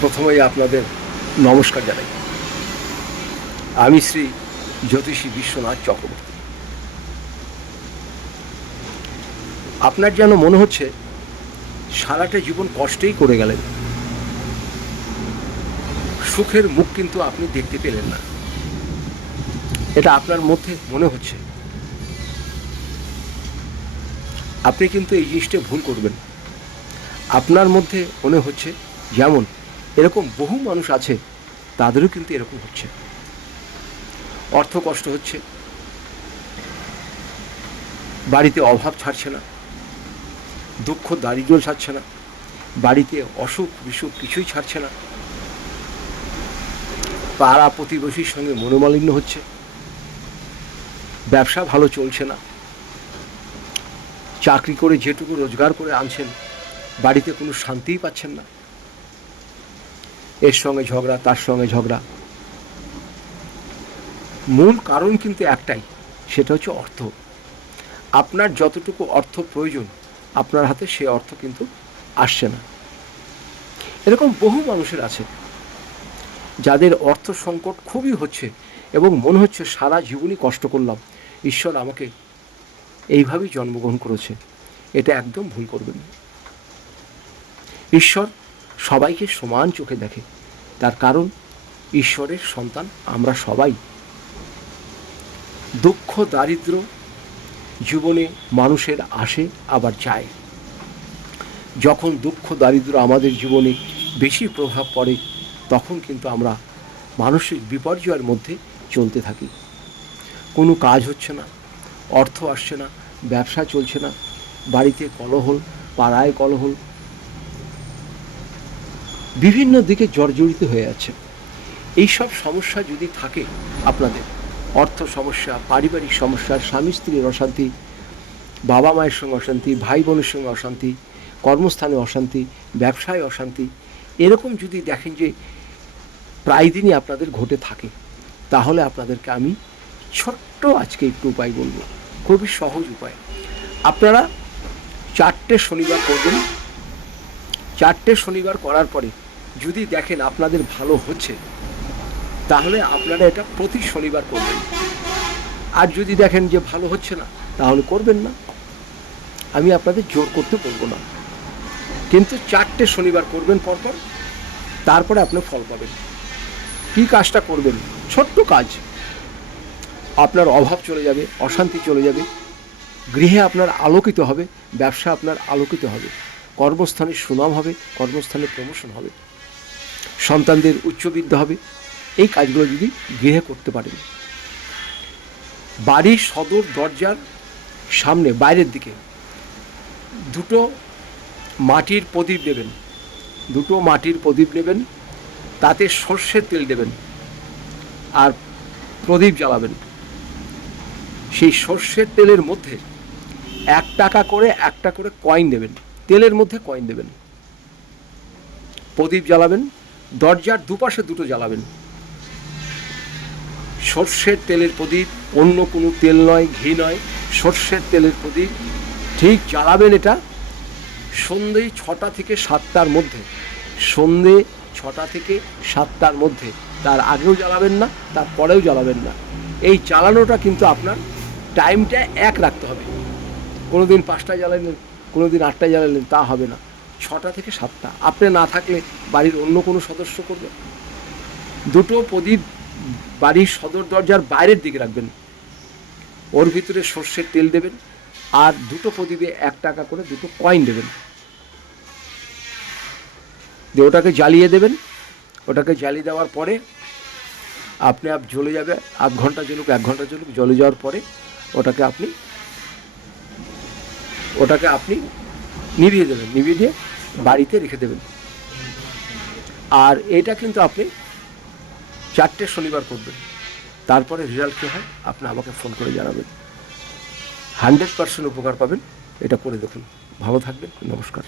প্রথমেই আপনাদের নমস্কার জানাই। আমি শ্রী জ্যোতিষী বিশ্বনাথ চক্রবর্তী। আপনার যেন মনে হচ্ছে, সারাটা জীবন কষ্টেই করে গেলেন। সুখের মুখ কিন্তু আপনি দেখতে পেলেন না। এটা আপনার মধ্যে মনে হচ্ছে। আপনি কিন্তু এই জিনিসটা ভুল করবেন। আপনার মধ্যে মনে হচ্ছে, যেমন এরকম বহু মানুষ আছে, তাদেরও কিন্তু এরকম হচ্ছে। অর্থ কষ্ট হচ্ছে। বাড়িতে অভাব ছাড়ছে না। দুঃখ দারিদ্র ছাড়ছে না। বাড়িতে অসুখ বিসুখ কিছুই ছাড়ছে না। পাড়া প্রতিবেশীর সঙ্গে মনোমালিন্য হচ্ছে। ব্যবসা ভালো চলছে না। চাকরি করে যেটুকু রোজগার করে আনছেন, বাড়িতে কোনো শান্তিই পাচ্ছেন না। এর সঙ্গে ঝগড়া, তার সঙ্গে ঝগড়া। মূল কারণ কিন্তু একটাই, সেটা হচ্ছে অর্থ। আপনার যতটুকু অর্থ প্রয়োজন, আপনার হাতে সে অর্থ কিন্তু আসছে না। এরকম বহু মানুষের আছে, যাদের অর্থ সংকট খুবই হচ্ছে এবং মনে হচ্ছে সারা জীবনই কষ্ট করলাম। ঈশ্বর আমাকে এইভাবেই জন্মগ্রহণ করেছে। এটা একদম ভুল করবেন ঈশ্বর সবাইকে সমান চোখে দেখে। তার কারণ, ঈশ্বরের সন্তান আমরা সবাই। দুঃখ, দারিদ্র জীবনে মানুষের আসে, আবার যায়। যখন দুঃখ, দারিদ্র আমাদের জীবনে বেশি প্রভাব পড়ে, তখন কিন্তু আমরা মানসিক বিপর্যয়ের মধ্যে চলতে থাকি। কোনো কাজ হচ্ছে না, অর্থ আসছে না, ব্যবসা চলছে না, বাড়িতে কলহল, পাড়ায় কলহল বিভিন্ন দিকে জর্জরিত হয়ে আছে। এই সব সমস্যা যদি থাকে আপনাদের, অর্থ সমস্যা, পারিবারিক সমস্যা, স্বামী স্ত্রীর অশান্তি, বাবা মায়ের সঙ্গে অশান্তি, ভাই বোনের সঙ্গে অশান্তি, কর্মস্থানে অশান্তি, ব্যবসায় অশান্তি, এরকম যদি দেখেন যে প্রায় দিনই আপনাদের ঘটে থাকে, তাহলে আপনাদেরকে আমি ছোট্ট আজকে একটু উপায় বলব। খুবই সহজ উপায়। আপনারা চারটে শনিবার করবেন। চারটে শনিবার করার পরে যদি দেখেন আপনাদের ভালো হচ্ছে, তাহলে আপনারা এটা প্রতি শনিবার করবেন। আর যদি দেখেন যে ভালো হচ্ছে না, তাহলে করবেন না। আমি আপনাদের জোর করতে বলব না। কিন্তু চারটে শনিবার করবেন পরপর, তারপরে আপনি ফল পাবেন। কী কাজটা করবেন? ছোট্ট কাজ। আপনার অভাব চলে যাবে, অশান্তি চলে যাবে। গৃহে আপনার আলোকিত হবে, ব্যবসা আপনার আলোকিত হবে। কর্মস্থানে সুনাম হবে, কর্মস্থানে প্রমোশন হবে। সন্তানদের উচ্চবিদ্যা হবে। এই কাজগুলো যদি গৃহে করতে পারেন। বাড়ির সদর দরজার সামনে, বাইরের দিকে দুটো মাটির প্রদীপ দেবেন। দুটো মাটির প্রদীপ নেবেন, তাতে সর্ষের তেল দেবেন আর প্রদীপ জ্বালাবেন। সেই সর্ষের তেলের মধ্যে এক টাকা করে, একটা করে কয়েন দেবেন। তেলের মধ্যে কয়েন দেবেন। প্রদীপ জ্বালাবেন দরজার দুপাশে দুটো জ্বালাবেন। সর্ষের তেলের প্রদীপ, অন্য কোনো তেল নয়, ঘি নয়, সর্ষের তেলের প্রদীপ। ঠিক জ্বালাবেন এটা সন্ধে ছটা থেকে সাতটার মধ্যে। সন্ধে ছটা থেকে সাতটার মধ্যে। তার আগেও জ্বালাবেন না, তার পরেও জ্বালাবেন না। এই জ্বালানোটা কিন্তু আপনার টাইমটা এক রাখতে হবে। কোনো দিন পাঁচটায় জ্বালালেন কোনো দিন আটটায় জ্বালালেন, তা হবে না। ছটা থেকে সাতটা। আপনি না থাকলে বাড়ির অন্য কোনো সদস্য করবে? দুটো প্রদীপ বাড়ির সদর দরজার বাইরের দিকে রাখবেন। ওর ভিতরে সর্ষের তেল দেবেন আর দুটো প্রদীপে এক টাকা করে দুটো কয়েন দেবেন। দিয়ে ওটাকে জ্বালিয়ে দেবেন। ওটাকে জ্বালিয়ে দেওয়ার পরে আপনি আপ জ্বলে যাবে, আধ ঘণ্টা জ্বলুক, এক ঘণ্টা জ্বলুক, জ্বলে যাওয়ার পরে ওটাকে আপনি ওটাকে আপনি নিভিয়ে দেবেন, নিভিয়ে দিয়ে বাড়িতে রেখে দেবেন। আর এটা কিন্তু আপনি চারটে শনিবার করবেন। তারপরে রেজাল্ট কী হয়? আপনি আমাকে ফোন করে জানাবেন। হান্ড্রেড পার্সেন্ট উপকার পাবেন, এটা করে দেখুন। ভালো থাকবেন, নমস্কার।